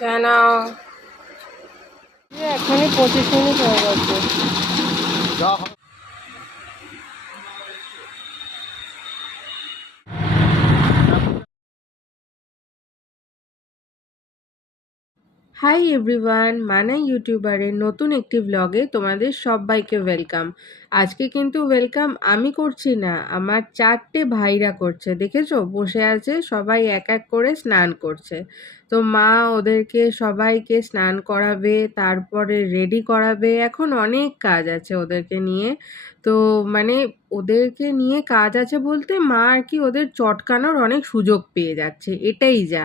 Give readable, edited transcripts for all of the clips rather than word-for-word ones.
কেন এখনই 25 মিনিট হয়ে গেছে। হাই এভরিওয়ান, মানা ইউটিউবারের নতুন একটি ব্লগে তোমাদের সবাইকে ওয়েলকাম। আজকে কিন্তু ওয়েলকাম আমি করছি না, আমার 4টে ভাইরা করছে। দেখেছো, বসে আছে, সবাই এক এক করে স্নান করছে। তো মা ওদেরকে সবাইকে স্নান করাবে, তারপরে রেডি করাবে। এখন অনেক কাজ আছে ওদেরকে নিয়ে। তো মানে ওদেরকে নিয়ে কাজ আছে বলতে মা আর কি ওদের চটকানোর অনেক সুযোগ পেয়ে যাচ্ছে, এটাই যা।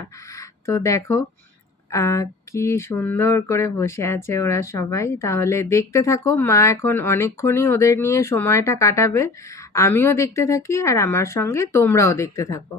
তো দেখো কি সুন্দর করে বসে আছে ওরা সবাই। তাহলে দেখতে থাকো, মা এখন অনেকক্ষণই ওদের নিয়ে সময়টা কাটাবে। আমিও দেখতে থাকি আর আমার সঙ্গে তোমরাও দেখতে থাকো।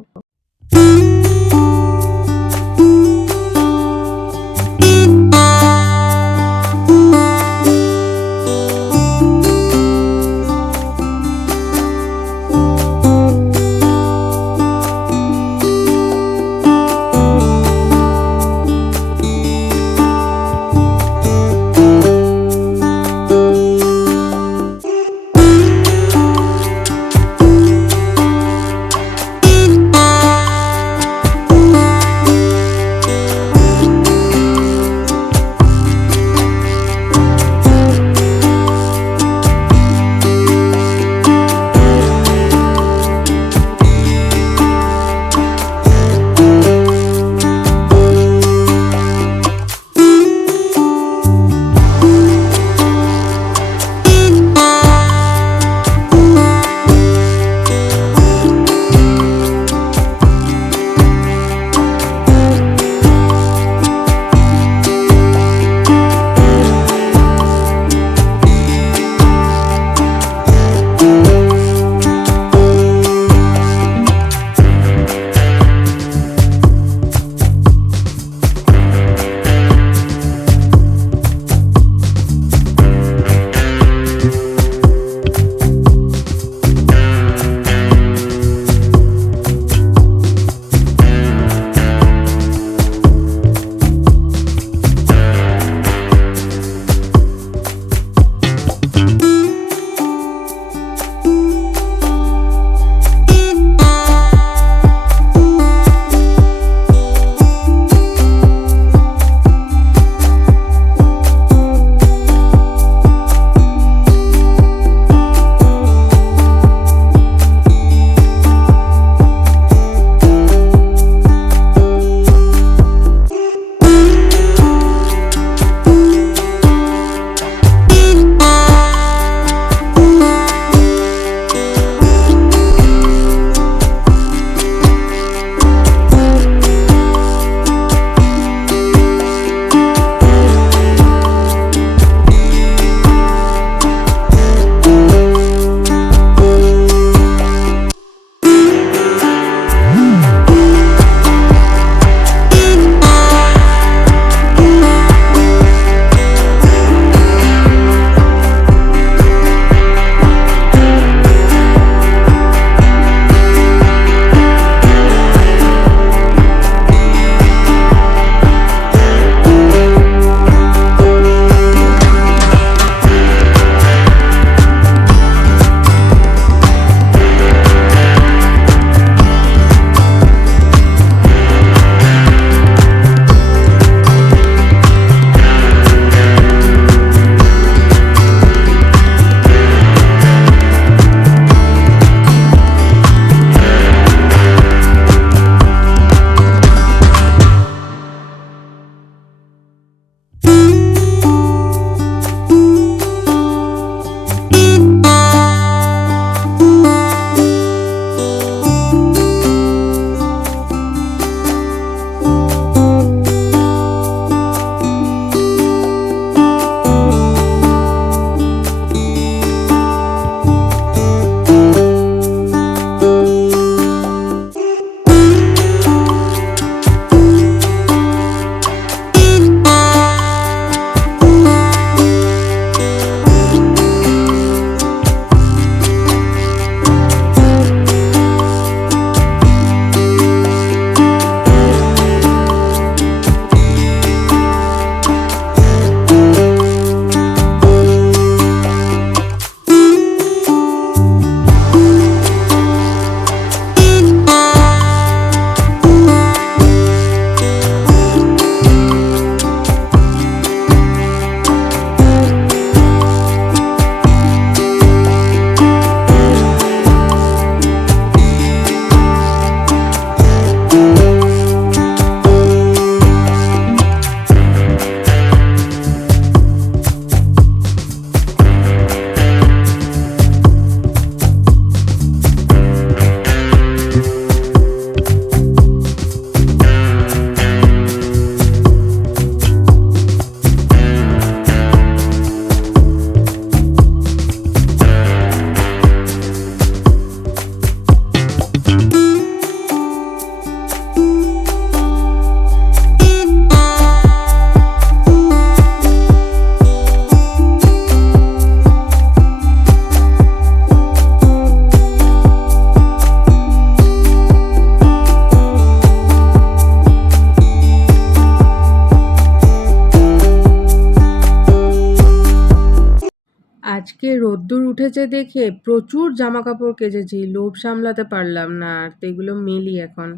আজকে রোদ্দুর উঠেছে দেখে প্রচুর জামা কাপড় কেচেছি, লোভ সামলাতে পারলাম না আর, তো এগুলো মেলি এখন।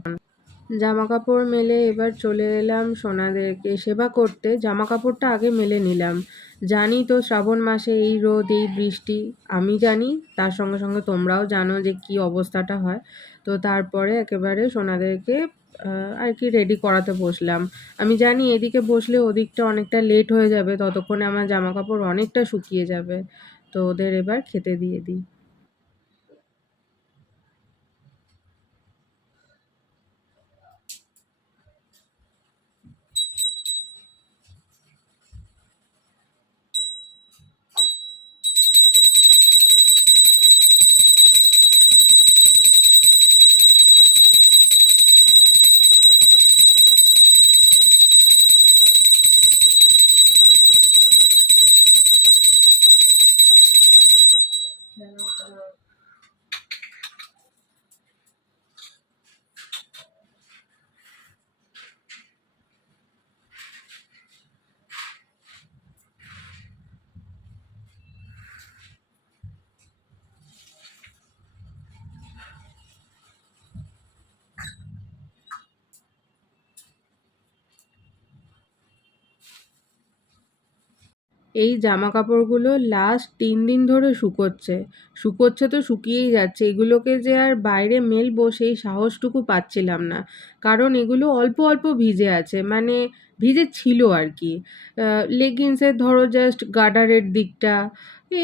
জামা কাপড় মেলে এবার চলে এলাম সোনাদেরকে সেবা করতে। জামা কাপড়টা আগে মেলে নিলাম। জানি তো শ্রাবণ মাসে এই রোদ এই বৃষ্টি, আমি জানি, তার সঙ্গে সঙ্গে তোমরাও জানো যে কি অবস্থাটা হয়। তো তারপরে একেবারে সোনাদেরকে আর কি রেডি করাতে বসলাম। আমি জানি এদিকে বসলে ওদিকটা অনেকটা লেট হয়ে যাবে, ততক্ষণে আমার জামা কাপড় অনেকটা শুকিয়ে যাবে। তো ওদের এবার খেতে দিয়ে দিই। এই জামা কাপড়গুলো লাস্ট 3 দিন ধরে শুকোচ্ছে। শুকোচ্ছে তো শুকিয়েই যাচ্ছে, এগুলোকে যে আর বাইরে মেলবো সেই সাহসটুকু পাচ্ছিলাম না। কারণ এগুলো অল্প অল্প ভিজে আছে, মানে ভিজে ছিল আর কি। লেগিংসের ধরো জাস্ট গার্ডারের দিকটা,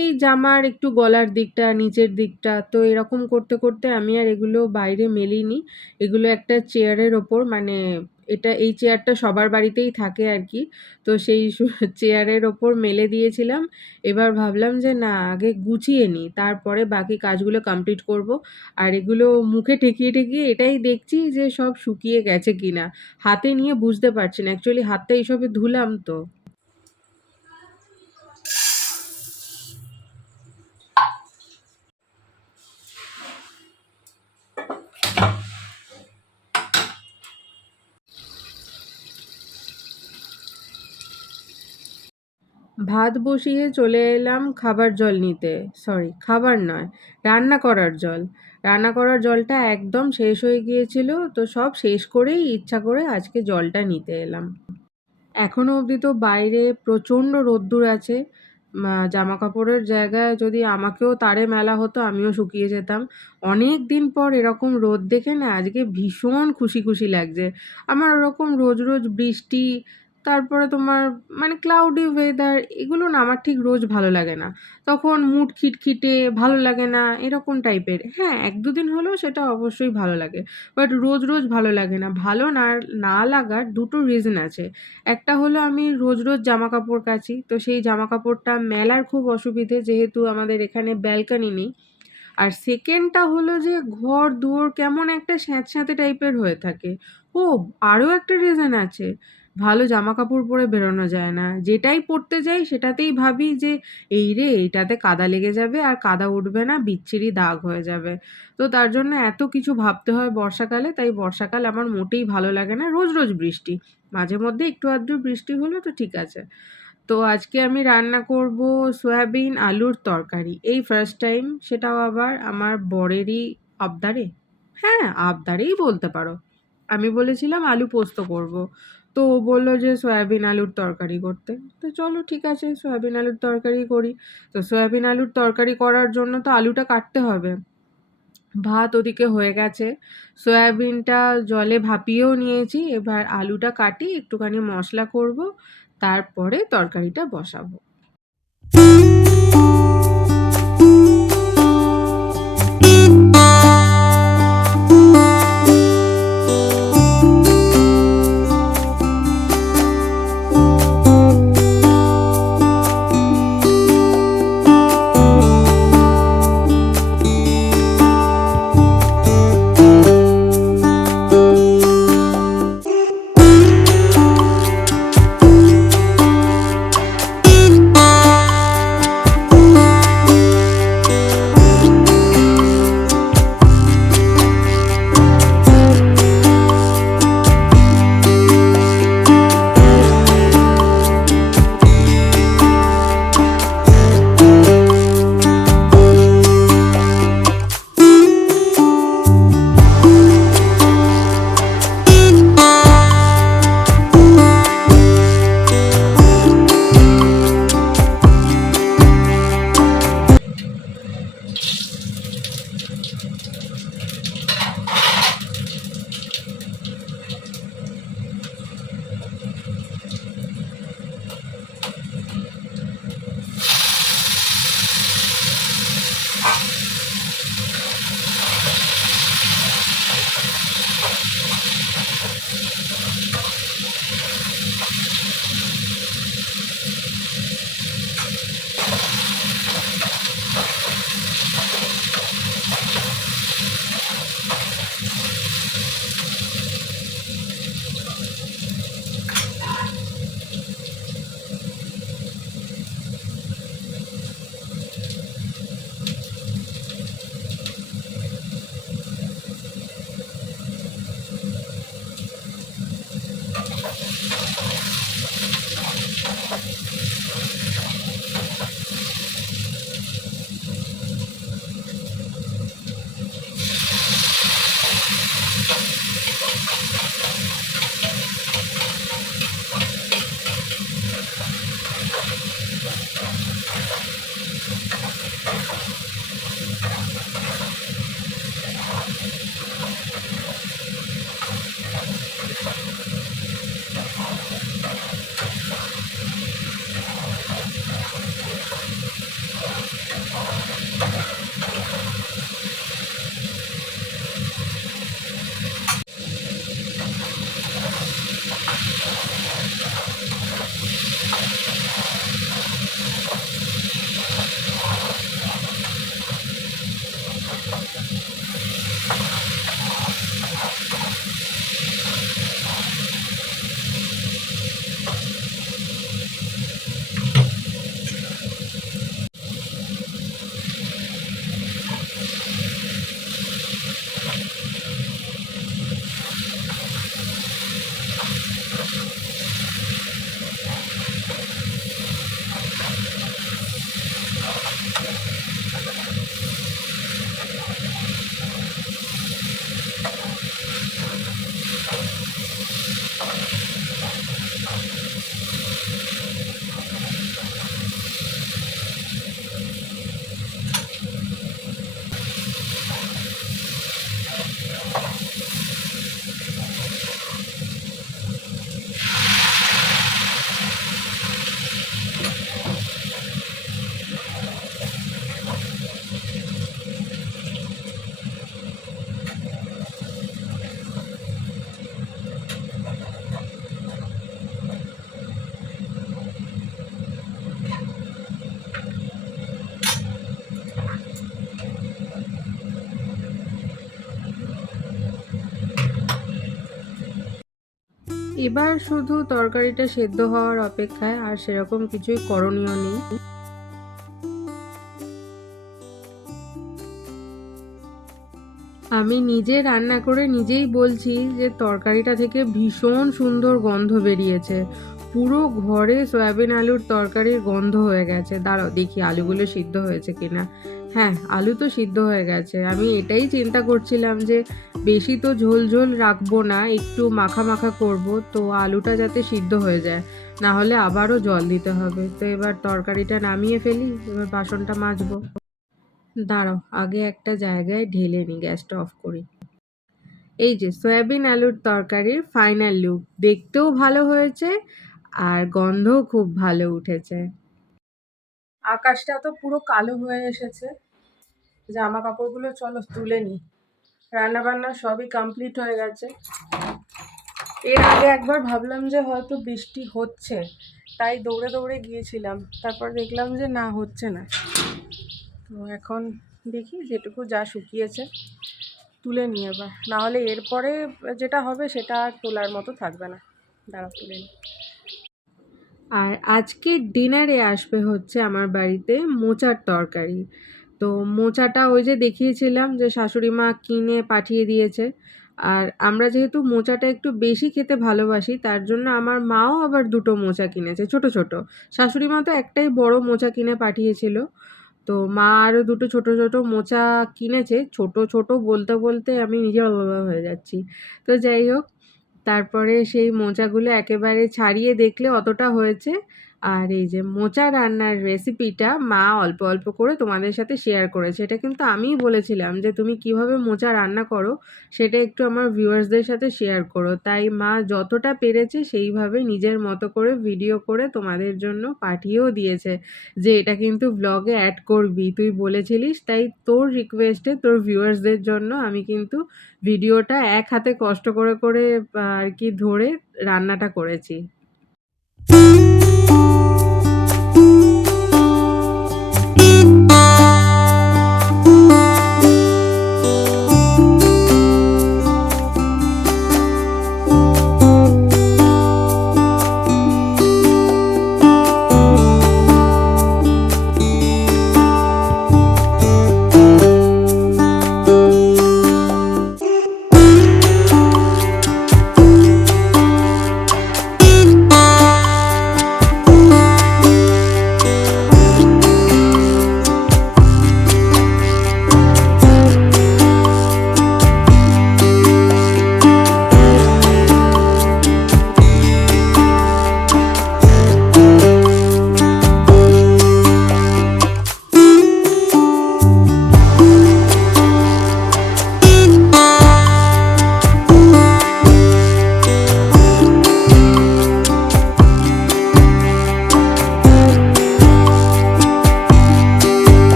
এই জামার একটু গলার দিকটা, নিচের দিকটা, তো এরকম করতে করতে আমি আর এগুলো বাইরে মেলিনি। এগুলো একটা চেয়ারের ওপর, মানে এই চেয়ারটা সবার বাড়িতেই থাকে আর কি। তো সেই চেয়ারের ওপর মেলে দিয়েছিলাম। এবার ভাবলাম যে না, আগে গুছিয়ে নিই, তারপরে বাকি কাজগুলো কমপ্লিট করব। আর এগুলো মুখে ঠেকিয়ে ঠেকিয়ে এটাই দেখছি যে সব শুকিয়ে গেছে কিনা। হাতে নিয়ে বুঝতে পারছি না, অ্যাকচুয়ালি হাতটা এইসবে ধুলাম তো। ভাত বসিয়ে চলে এলাম খাবার জল নিতে। সরি, খাবার নয়, রান্না করার জল। রান্না করার জলটা একদম শেষ হয়ে গিয়েছিল, তো সব শেষ করেই ইচ্ছা করে আজকে জলটা নিতে এলাম। এখনও অবধি তো বাইরে প্রচণ্ড রোদ্দুর আছে। জামা কাপড়ের জায়গায় যদি আমাকেও তারে মেলা হতো আমিও শুকিয়ে যেতাম। অনেক দিন পর এরকম রোদ দেখে না আজকে ভীষণ খুশি খুশি লাগছে। আমার ওরকম রোজ রোজ বৃষ্টি, তারপরে তোমার মানে ক্লাউডি ওয়েদার, এগুলো না আমার ঠিক রোজ ভালো লাগে না। তখন মুড খিটখিটে, ভালো লাগে না এরকম টাইপের। হ্যাঁ, 1-2 দিন হলেও সেটা অবশ্যই ভালো লাগে, বাট রোজ রোজ ভালো লাগে না। ভালো না না লাগার দুটো রিজন আছে। একটা হলো আমি রোজ রোজ জামা কাপড় কাচি, তো সেই জামা কাপড়টা মেলার খুব অসুবিধে, যেহেতু আমাদের এখানে ব্যালকনি নেই। আর সেকেন্ডটা হলো যে ঘর দুয়ার কেমন একটা স্যাঁতস্যাঁতে টাইপের হয়ে থাকে। ও, আরও একটা রিজন আছে, ভালো জামা কাপড় পরে বেরোনো যায় না। যেটাই পরতে যাই সেটাতেই ভাবি যে এই রে, এইটাতে কাদা লেগে যাবে, আর কাদা উঠবে না, বিচ্ছিরি দাগ হয়ে যাবে। তো তার জন্য এত কিছু ভাবতে হয় বর্ষাকালে, তাই বর্ষাকাল আমার মোটেই ভালো লাগে না। রোজ রোজ বৃষ্টি, মাঝে মধ্যে একটু আধটু বৃষ্টি হলো তো ঠিক আছে। তো আজকে আমি রান্না করব সয়াবিন আলুর তরকারি, এই ফার্স্ট টাইম, সেটাও আবার আমার বরেরই আবদারে। হ্যাঁ, আবদারেই বলতে পারো। আমি বলেছিলাম আলু পোস্ত করব, তো ও বললো যে সয়াবিন আলুর তরকারি করতে। তো চলো ঠিক আছে, সয়াবিন আলুর তরকারি করি। তো সয়াবিন আলুর তরকারি করার জন্য তো আলুটা কাটতে হবে। ভাত ওদিকে হয়ে গেছে, সয়াবিনটা জলে ভাপিয়েও নিয়েছি, এবার আলুটা কাটি, একটুখানি মশলা করব, তারপরে তরকারিটা বসাবো। এবার শুধু তরকারিটা সেদ্ধ হওয়ার অপেক্ষায়, আর সেরকম কিছুই করণীয় নেই। আমি নিজে রান্না করে নিজেই বলছি যে তরকারিটা থেকে ভীষণ সুন্দর গন্ধ বেরিয়েছে, পুরো ঘরে সয়াবিন আলুর তরকারির গন্ধ হয়ে গেছে। দাঁড়াও দেখি আলুগুলো সিদ্ধ হয়েছে কিনা। হ্যাঁ, আলু তো সিদ্ধ হয়ে গেছে। আমি এটাই চিন্তা করছিলাম যে বেশি তো ঝোল ঝোল রাখবো না, একটু মাখা মাখা করব, তো আলুটা যাতে সিদ্ধ হয়ে যায়, না হলে আবারও জল দিতে হবে। তো এবার তরকারিটা নামিয়ে ফেলি, এবার বাসনটা মাজবো। দাঁড়াও আগে একটা জায়গায় ঢেলে নিই, গ্যাসটা অফ করি। এই যে সয়াবিন আলুর তরকারির ফাইনাল লুক, দেখতেও ভালো হয়েছে আর গন্ধও খুব ভালো উঠেছে। আকাশটা তো পুরো কালো হয়ে এসেছে, জামা কাপড়গুলো চলো তুলে নিই। রান্না বান্না সবই কমপ্লিট হয়ে গেছে। এর আগে একবার ভাবলাম যে হয়তো বৃষ্টি হচ্ছে, তাই দৌড়ে দৌড়ে গিয়েছিলাম, তারপর দেখলাম যে না, হচ্ছে না। তো এখন দেখি যেটুকু যা শুকিয়েছে তুলে নিয়ে, এবার নাহলে এরপরে যেটা হবে সেটা আর তোলার মতো থাকবে না। দাঁড়া তুলে নিই। আর আজকে ডিনারে আসবে হচ্ছে আমার বাড়িতে মোচার তরকারি। তো মোচাটা ওই যে দেখিয়েছিলাম যে শাশুড়ি মা কিনে পাঠিয়ে দিয়েছে। আর আমরা যেহেতু মোচাটা একটু বেশি খেতে ভালোবাসি, তার জন্য আমার মাও আবার দুটো মোচা কিনেছে, ছোট ছোট। শাশুড়ি মা তো একটাই বড় মোচা কিনে পাঠিয়েছিল, তো মা আরও দুটো ছোট ছোট মোচা কিনেছে। ছোট ছোট বলতে বলতে আমি নিজে অবাক হয়ে যাচ্ছি। তো যাই হোক, তারপরে সেই মোচাগুলো একেবারে ছাড়িয়ে দেখলে অতটা হয়েছে। আর এই যে মোচা রান্নার রেসিপিটা মা অল্প অল্প করে তোমাদের সাথে শেয়ার করেছে। এটা কিন্তু আমিই বলেছিলাম যে তুমি কিভাবে মোচা রান্না করো সেটা একটু আমার ভিউয়ার্সদের সাথে শেয়ার করো, তাই মা যতটা পেরেছে সেইভাবে নিজের মতো করে ভিডিও করে তোমাদের জন্য পাঠিয়েও দিয়েছে যে এটা কিন্তু ব্লগে অ্যাড করবি, তুই বলেছিলিস, তাই তোর রিকোয়েস্টে তোর ভিউয়ার্সদের জন্য আমি কিন্তু ভিডিওটা এক হাতে কষ্ট করে করে আর কি ধরে রান্নাটা করেছি।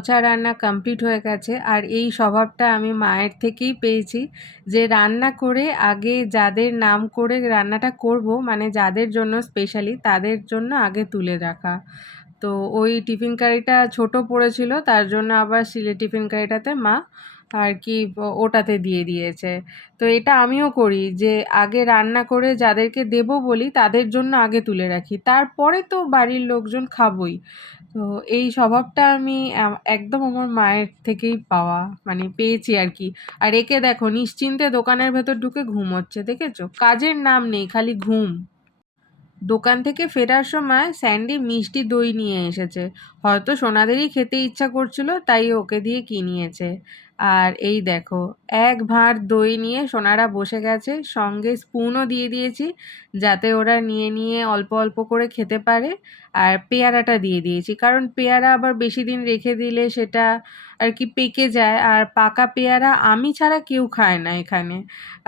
মোচা রান্না কমপ্লিট হয়ে গেছে। আর এই স্বভাবটা আমি মায়ের থেকেই পেয়েছি, যে রান্না করে আগে যাদের নাম করে রান্নাটা করব, মানে যাদের জন্য স্পেশালি, তাদের জন্য আগে তুলে রাখা। তো ওই টিফিন কারিটা ছোট পড়েছিল, তার জন্য আবার টিফিন কারিটাতে মা আর কি ওটাতে দিয়ে দিয়েছে। তো এটা আমিও করি, যে আগে রান্না করে যাদেরকে দেবো বলি তাদের জন্য আগে তুলে রাখি, তারপরে তো বাড়ির লোকজন খাবই। তো এই স্বভাবটা আমি একদম আমার মায়ের থেকেই পাওয়া, মানে পেয়েছি আর কি। আর একে দেখো নিশ্চিন্তে দোকানের ভেতর ঢুকে ঘুমোচ্ছে, দেখেছো? কাজের নাম নেই, খালি ঘুম। দোকান থেকে ফেরার সময় স্যান্ডি মিষ্টি দই নিয়ে এসেছে। হয়তো সোনাদেরই খেতে ইচ্ছা করছিল, তাই ওকে দিয়ে কিনিয়েছে। আর এই দেখো, এক ভাঁড় দই নিয়ে সোনারা বসে গেছে, সঙ্গে স্পুনও দিয়ে দিয়েছি, যাতে ওরা নিয়ে নিয়ে অল্প অল্প করে খেতে পারে। আর পেয়ারাটা দিয়ে দিয়েছি, কারণ পেয়ারা আবার বেশি দিন রেখে দিলে সেটা আর কি পেকে যায়, আর পাকা পেয়ারা আমি ছাড়া কেউ খায় না এখানে।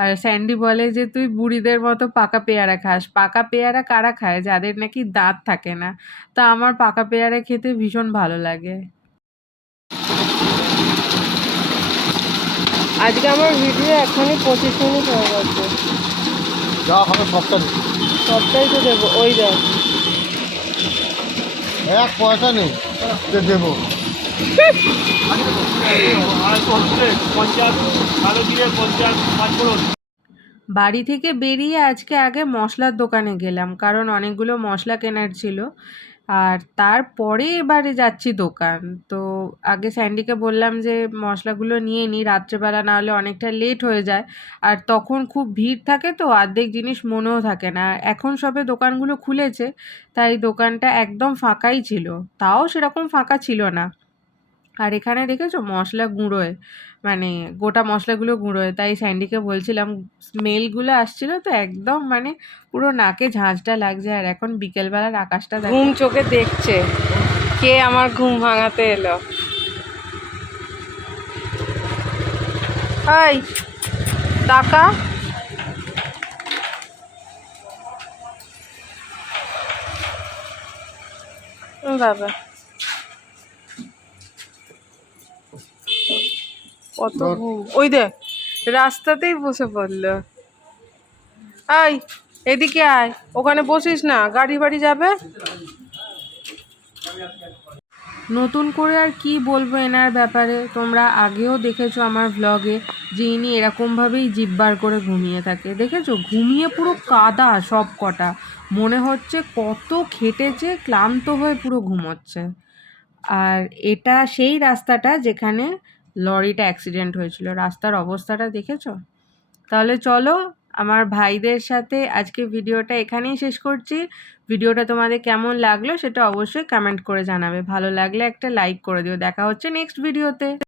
আর স্যান্ডি বলে যে তুই বুড়িদের মতো পাকা পেয়ারা খাস। পাকা পেয়ারা কারা খায়? যাদের নাকি দাঁত থাকে না। তা আমার পাকা পেয়ারা খেতে ভীষণ ভালো লাগে। আজকে আমার ভিডিও এখনই 25 মিনিট হয়ে গেছে। যা হবে সবটা সবটাই তো দেবো, ওই দেখ। এক পয়সা নেই যে দেবো। বাড়ি থেকে বেরিয়ে আজকে আগে মশলার দোকানে গেলাম, কারণ অনেকগুলো মশলা কেনার ছিল। আর তারপরে এবারে যাচ্ছি দোকান। তো আগে স্যান্ডিকে বললাম যে মশলাগুলো নিয়ে নিই, রাত্রেবেলা না হলে অনেকটা লেট হয়ে যায়। আর তখন খুব ভিড় থাকে, তো অর্ধেক জিনিস মনেও থাকে না। এখন সবে দোকানগুলো খুলেছে, তাই দোকানটা একদম ফাঁকাই ছিল। তাও সেরকম ফাঁকা ছিল না। আর এখানে দেখেছো মশলা গুঁড়োয়, মানে গোটা মশলাগুলো গুঁড়োয়। তাই স্যান্ডিকে বলছিলাম, স্মেলগুলো আসছিল তো একদম, মানে পুরো নাকে ঝাঁঝটা লাগছে। আর এখন বিকেলবেলার আকাশটা ঘুম চোখে দেখছে কে আমার ঘুম ভাঙাতে এলো। এই টাকা বাবা, কত ঘুম। ওই দেখ রাস্তাতেই বসে পড়লো। এই এদিকে আয়, ওখানে বসিস না, গাড়ি বাড়ি যাবে। নতুন করে আর কি বলবো এনার ব্যাপারে, তোমরা আগেও দেখেছো আমার ভ্লগে যে ইনি এরকমভাবেই জিভ বার করে ঘুমিয়ে থাকে। দেখেছো ঘুমিয়ে পুরো কাদা সব কটা, মনে হচ্ছে কত খেটেছে, ক্লান্ত হয়ে পুরো ঘুমোচ্ছে। আর এটা সেই রাস্তাটা যেখানে লরিটা অ্যাক্সিডেন্ট হয়েছিল, রাস্তার অবস্থাটা দেখেছো? তাহলে চলো, আমার ভাইদের সাথে আজকে ভিডিওটা এখানেই শেষ করছি। ভিডিওটা তোমাদের কেমন লাগলো সেটা অবশ্যই কমেন্ট করে জানাবে। ভালো লাগলে একটা লাইক করে দিও। দেখা হচ্ছে নেক্সট ভিডিওতে।